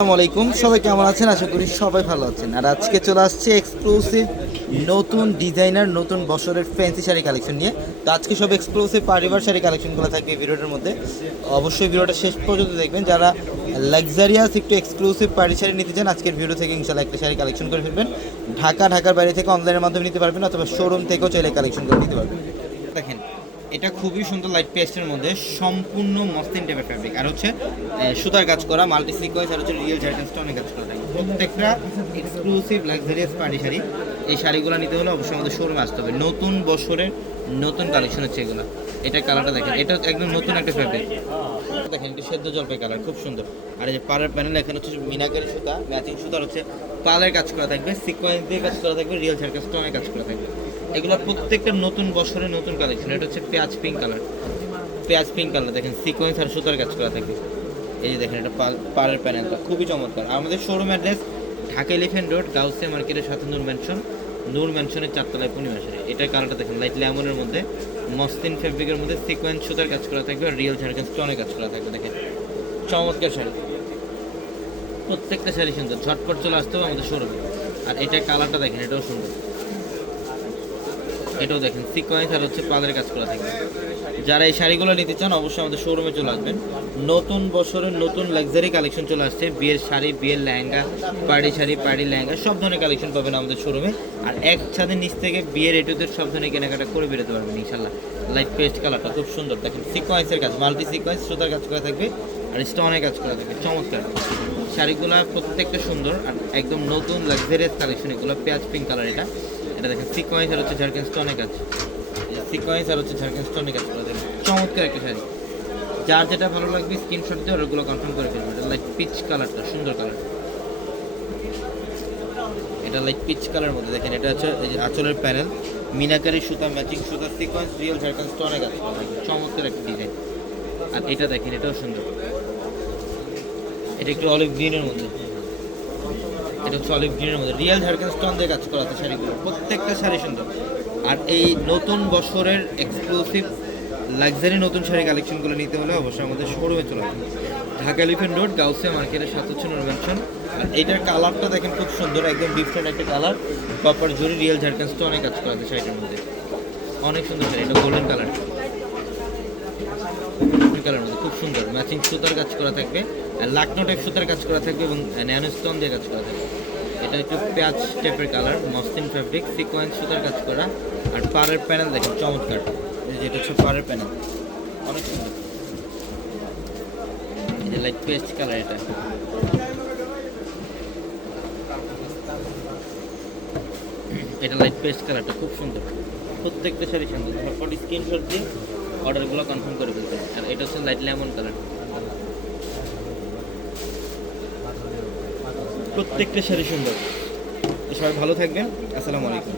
আসসালামু আলাইকুম। সবাই কেমন আছেন? আশা করি সবাই ভালো আছেন। আর আজকে চলে আসছে এক্সক্লুসিভ নতুন ডিজাইনার নতুন বছরের ফ্যান্সি শাড়ি কালেকশন নিয়ে। তো আজকে সব এক্সক্লুসিভ পারিবার শাড়ি কালেকশনগুলো থাকবে ভিডিওটার মধ্যে। অবশ্যই ভিডিওটা শেষ পর্যন্ত দেখবেন। যারা লাক্সারিয়াস একটু এক্সক্লুসিভ পাড়ি শাড়ি নিতে চান, আজকের ভিডিও থেকে ইনশাল্লাহ একটা শাড়ি কালেকশন করে ফেলবেন। ঢাকা, ঢাকার বাইরে থেকে অনলাইনের মাধ্যমে নিতে পারবেন, অথবা শোরুম থেকেও চাইলে কালেকশন করে নিতে পারবেন। দেখেন এটা খুবই সুন্দর লাইট পেস্টের মধ্যে সম্পূর্ণ মসলিন টাইপের ফ্যাব্রিক আর হচ্ছে সুতার কাজ করা মাল্টি সিকোয়েন্স আর হচ্ছে রিয়েল জার্টেন স্টোনের কাজ করা থাকে। প্রত্যেকটা এক্সক্লুসিভ লাক্সারিয়াস পার্টি শাড়ি। এই শাড়িগুলো নিতে হলে অবশ্যই আমাদের শোরুমে আসতে হবে। নতুন বছরের নতুন কালেকশন হচ্ছে এগুলো। এটা কালারটা দেখেন। এটা একদম নতুন একটা ফ্যাব্রিক দেখেন একটু সেদ্ধ জলপাই কালার খুব সুন্দর। আর এই যে পাড়ের প্যানেল এখানে হচ্ছে মিনাকারি সুতা ম্যাচিং সুতার হচ্ছে পালের কাজ করা থাকবে সিকোয়েন্স দিয়ে কাজ করা থাকবে রিয়েল ঝাড়কা স্টোনের কাজ করা থাকবে। এগুলো প্রত্যেকটা নতুন বছরের নতুন কালেকশন এটা হচ্ছে পেঁয়াজ পিঙ্ক কালার পেঁয়াজ পিঙ্ক কালার দেখেন সিকোয়েন্স আর সুতার কাজ করা থাকবে এই যে দেখেন, এটা পাড়ের প্যানেলটা খুবই চমৎকার। আমাদের showroom address Dhaka elephant road Gausia মার্কেটের সাথে নূর ম্যানশন নূর ম্যানশনের চারতলায় পূর্ণিমা শাড়ি। এটার কালারটা দেখেন লাইট লেমনের মধ্যে মসলিন ফেব্রিকের মধ্যে সিকোয়েন্স সুতার কাজ করা থাকবে আর রিয়েল ঝাড়খান স্টোনের কাজ করা থাকবে, দেখেন। চমৎকার শাড়ি। প্রত্যেকটা শাড়ি সুন্দর, ঝটপট চলে আসতে হবে আমাদের শোরুমে আর এটার কালারটা দেখেন, এটাও সুন্দর। এটাও দেখেন সিকোয়েন্স আর হচ্ছে পালের কাজ করা থাকবে যারা এই শাড়িগুলো নিতে চান, অবশ্যই আমাদের শোরুমে চলে আসবেন। নতুন বছরের নতুন লাক্সারি কালেকশন চলে আসছে, বিয়ের শাড়ি, বিয়ের লেহেঙ্গা পার্টি শাড়ি পার্টি লেহেঙ্গা, সব ধরনের কালেকশন পাবেন আমাদের শোরুমে আর এক ছাদের নিচ থেকে বিয়ের এটুদের সব ধরনের কেনাকাটা করে বেরোতে পারবেন ইনশাল্লাহ লাইট পেস্ট কালারটা খুব সুন্দর। দেখেন সিকোয়েন্সের কাজ মাল্টি সিকোয়েন্স সুতার কাজ করা থাকবে আর স্টোনের কাজ করা থাকবে, চমৎকার। শাড়িগুলো প্রত্যেকটা সুন্দর আর একদম নতুন লাক্সারিয়াস কালেকশন এগুলো, পেঁয়াজ পিঙ্ক কালার এটা। এটা দেখেন সিকোয়েন্স আর হচ্ছে ঝাড়খান স্টোনের কাজ। সিকোয়েন্স আর হচ্ছে ঝাড়খান স্টোনের কাজ থাকবে চমৎকার একটা শাড়ি। যার যেটা ভালো লাগবে স্ক্রিনশট দিয়ে ওগুলো কনফার্ম করে ফেলবেন। এটা লাইট পিচ কালারটা সুন্দর কালার এটা লাইট পিচ কালার মধ্যে দেখেন, এটা হচ্ছে এই যে আঁচলের প্যানেল মিনাকারি সুতা ম্যাচিং সুতা সিকোয়েন্স রিয়েল ঝাড়খান স্টোনের কাজ করা চমৎকার একটা ডিজাইন আর এটা দেখেন, এটাও সুন্দর। এটা একটু অলিভ গ্রিনের মধ্যে। এটা হচ্ছে অলিভ গ্রিনের মধ্যে। রিয়েল ঝাড়খান স্টোন দিয়ে কাজ করা আছে শাড়িগুলো। প্রত্যেকটা শাড়ি সুন্দর। আর এই নতুন বছরের এক্সক্লুসিভ লাক্সারি নতুন শাড়ি কালেকশনগুলো নিতে হলে অবশ্যই আমাদের শোরুমে চলে আসবে ঢাকা এলিফেন্ট রোড গাউসিয়া মার্কেটের সাথে হচ্ছে নরমেনশন আর এইটার কালারটা দেখেন খুব সুন্দর, একদম ডিফারেন্ট একটা কালার কপার জুড়ি রিয়েল ঝাড়খান স্টোনে কাজ করা আছে শাড়িটার মধ্যে। অনেক সুন্দর শাড়ি, এটা গোল্ডেন কালার কালার মধ্যে, খুব সুন্দর। ম্যাচিং সুতার কাজ করা থাকবে লাকনো টাইপ সুতার কাজ করা থাকবে এবং ন্যানো স্টোন দিয়ে কাজ করা থাকবে। এটা একটু পেঁয়াজ টাইপের কালার মসলিন ফ্যাব্রিক সিকোয়েন্স সুতার কাজ করা, আর পাড়ের প্যানেল দেখেন, চমৎকার। যেটা হচ্ছে পাড়ের প্যানেল। অনেক সুন্দর। যে লাইট পেস্ট কালার এটা। এটা লাইট পেস্ট কালারটা খুব সুন্দর। প্রত্যেকটা শাড়ি সুন্দর ঝটপট স্ক্রিনশট দিয়ে অর্ডারগুলো কনফার্ম করে ফেলতে। আর এটা হচ্ছে লাইট লেমন কালার প্রত্যেকটা শাড়ি সুন্দর। সবাই ভালো থাকবেন। আসসালামু আলাইকুম।